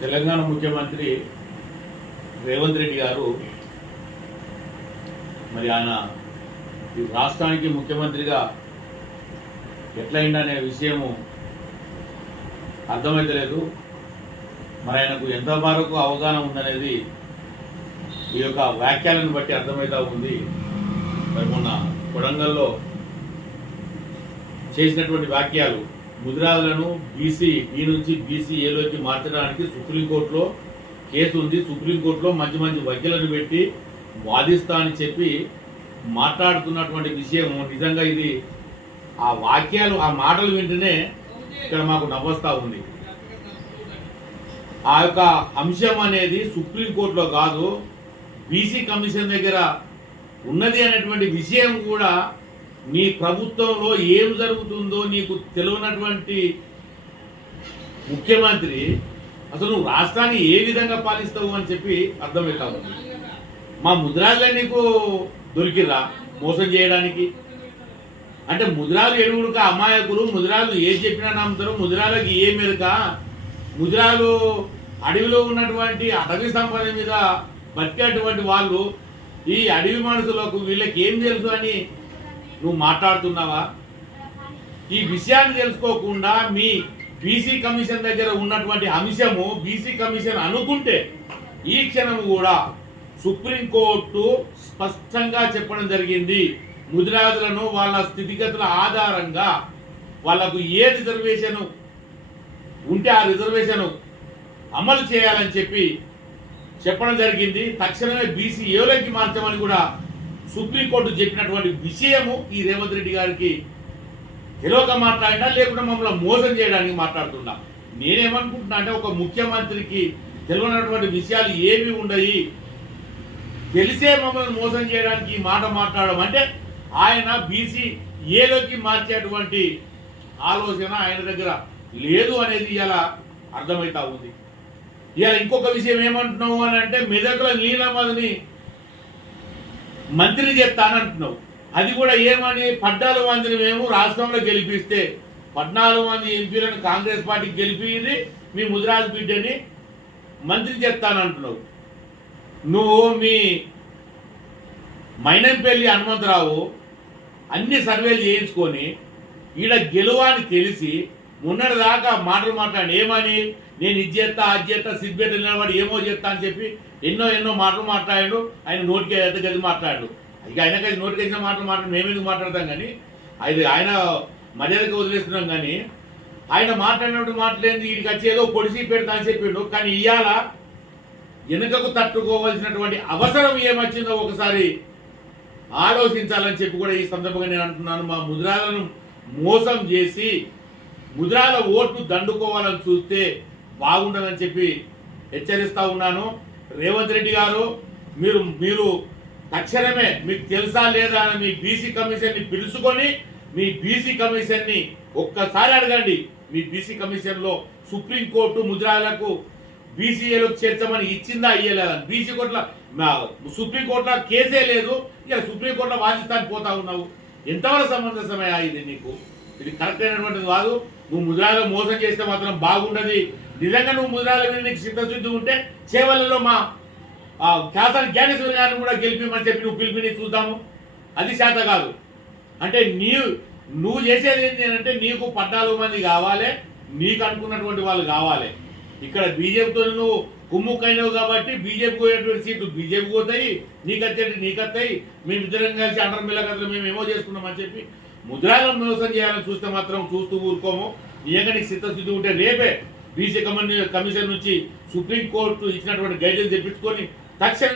తెలంగాణ ముఖ్యమంత్రి రేవంత్ రెడ్డి గారు మరి ఆయన ఈ రాష్ట్రానికి ముఖ్యమంత్రిగా ఎట్లయిందనే విషయము అర్థమైతలేదు. మరి ఆయనకు ఎంతవరకు అవగాహన ఉందనేది ఈ యొక్క వ్యాఖ్యలను బట్టి అర్థమవుతా ఉంది. మరి మొన్న కొడంగల్లో చేసినటువంటి వాక్యాలు ముదిరాజులను బీసీ బి నుంచి బీసీ ఏలోకి మార్చడానికి సుప్రీంకోర్టులో కేసు ఉంది. సుప్రీంకోర్టులో మంచి మంచి వకీలను పెట్టి వాదిస్తా అని చెప్పి మాట్లాడుతున్నటువంటి విషయం. నిజంగా ఇది ఆ వాక్యాలు ఆ మాటలు వింటేనే ఇక్కడ మాకు నవ్వస్తా ఉంది. ఆ యొక్క అంశం అనేది సుప్రీంకోర్టులో కాదు బీసీ కమిషన్ దగ్గర ఉన్నది అనేటువంటి విషయం కూడా నీ ప్రభుత్వంలో ఏం జరుగుతుందో నీకు తెలియనటువంటి ముఖ్యమంత్రి అసలు నువ్వు రాష్ట్రాన్ని ఏ విధంగా పాలిస్తావు అని చెప్పి అర్థమవుతావు మా ముద్రాలే నీకు దొరికిరా మోసం చేయడానికి? అంటే ముద్రాలు ఎడుగుడుక అమాయకులు ముద్రాలు ఏ చెప్పినా నమ్ముతారు ముద్రాలకి ఏ మెరుక ముద్రాలు అడవిలో ఉన్నటువంటి అటవీ సంపద మీద బతికేటువంటి వాళ్ళు ఈ అడవి మనుషులకు వీళ్ళకి ఏం తెలుసు అని నువ్వు మాట్లాడుతున్నావా? ఈ విషయాన్ని తెలుసుకోకుండా మీ బీసీ కమిషన్ దగ్గర ఉన్నటువంటి అంశము బీసీ కమిషన్ అనుకుంటే ఈ క్షణం కూడా సుప్రీంకోర్టు స్పష్టంగా చెప్పడం జరిగింది. ముదిరాజులను వాళ్ళ స్థితిగతుల ఆధారంగా వాళ్ళకు ఏ రిజర్వేషన్ ఉంటే ఆ రిజర్వేషన్ అమలు చేయాలని చెప్పి చెప్పడం జరిగింది. తక్షణమే బీసీ ఏలోకి మార్చమని కూడా సుప్రీంకోర్టు చెప్పినటువంటి విషయము ఈ రేవంత్ రెడ్డి గారికి తెలియక మాట్లాడినా లేకుండా మమ్మల్ని మోసం చేయడానికి మాట్లాడుతున్నా. నేనేమనుకుంటున్నా అంటే ఒక ముఖ్యమంత్రికి తెలియనటువంటి విషయాలు ఏవి ఉండయి. తెలిసే మమ్మల్ని మోసం చేయడానికి ఈ మాట మాట్లాడడం అంటే ఆయన బీసీ ఏలోకి మార్చేటువంటి ఆలోచన ఆయన దగ్గర లేదు అనేది ఇలా అర్థమవుతా ఉంది. ఇలా ఇంకొక విషయం ఏమంటున్నావు అని అంటే మెదకుల నీలమదిని మంత్రి చెప్తానంటున్నావు. అది కూడా ఏమని? పద్నాలుగు మందిని మేము రాష్ట్రంలో గెలిపిస్తే పద్నాలుగు మంది ఎంపీలను కాంగ్రెస్ పార్టీకి గెలిపింది మీ ముదిరాజు బిడ్డని మంత్రి చెప్తానంటున్నావు. నువ్వు మీ మైనంపల్లి హనుమంతరావు అన్ని సర్వేలు చేయించుకొని ఈడ గెలువని తెలిసి మొన్నటి దాకా మాటలు మాట్లాడి ఏమని? నేను ఇది చేస్తా అది చేస్తా సిద్ధిపేట నిలబడి ఏమో చేస్తా అని చెప్పి ఎన్నో ఎన్నో మాటలు మాట్లాడాడు ఆయన నోటికి ఎంత గది మాట్లాడు. ఇక ఆయనకైతే నోటికి వచ్చిన మాటలు మాట్లాడు మేమెందుకు మాట్లాడతాం కానీ? అది ఆయన మర్యాదకి వదిలేస్తున్నాం కానీ ఆయన మాట్లాడినప్పుడు మాట్లాడింది వీడికి వచ్చి ఏదో పొడిసి పెడతా అని చెప్పిండు. కానీ ఇవాళ వెనుకకు తట్టుకోవాల్సినటువంటి అవసరం ఏమొచ్చిందో ఒకసారి ఆలోచించాలని చెప్పి కూడా ఈ సందర్భంగా నేను అంటున్నాను. మా ముద్రాలను మోసం చేసి ముద్రాల ఓట్లు దండుకోవాలని చూస్తే బాగుండదని చెప్పి హెచ్చరిస్తా ఉన్నాను. రేవంత్ రెడ్డి గారు మీరు మీరు తక్షణమే మీకు తెలుసా లేదా అని మీ బీసీ కమిషన్ని పిలుచుకొని మీ బీసీ కమిషన్ని ఒక్కసారి అడగండి. మీ బీసీ కమిషన్లో సుప్రీంకోర్టు ముద్రాలకు బీసీఏలకు చేర్చమని ఇచ్చిందా ఇయ్యలేదా? బీసీ కోర్టుల సుప్రీంకోర్టులో కేసే లేదు. ఇక సుప్రీంకోర్టులో వాదిస్తానికి పోతా ఉన్నావు. ఎంతవరకు సమంజసమయ్యా ఇది నీకు? ఇది కరెక్ట్ అయినటువంటిది కాదు. నువ్వు ముద్రాలు మోసం చేస్తే మాత్రం బాగుండదు. నిజంగా నువ్వు ముద్రాల మీద నీకు సిద్ధశుద్ధి ఉంటే చేవలలో మా శాసన జ్ఞానేశ్వరి గారిని కూడా గెలిపిమని చెప్పి నువ్వు పిలిపిని చూద్దాము. అది శాత కాదు. అంటే నీ నువ్వు చేసేది ఏంటి అంటే నీకు పద్నాలుగు మంది కావాలి నీకు అనుకున్నటువంటి వాళ్ళు కావాలి. ఇక్కడ బీజేపీతో నువ్వు కుమ్ముక్కైనవు కాబట్టి బీజేపీ పోయేటువంటి సీట్లు బీజేపీ పోతాయి నీకు వచ్చేటి నీకు వస్తాయి మేము ఇద్దరం కలిసి అండర్ మిల్లగతలు మేము ఏమో చేసుకున్నామని చెప్పి ముద్రాలను మోసం చేయాలని చూస్తే మాత్రం చూస్తూ ఊరుకోము. నిజంగా నీకు సిద్ధశుద్ధి ఉంటే రేపే బీసీ కమిషన్ నుంచి సుప్రీంకోర్టు ఇచ్చినటువంటి గైడ్లైన్స్ తెప్పించుకొని తక్షణ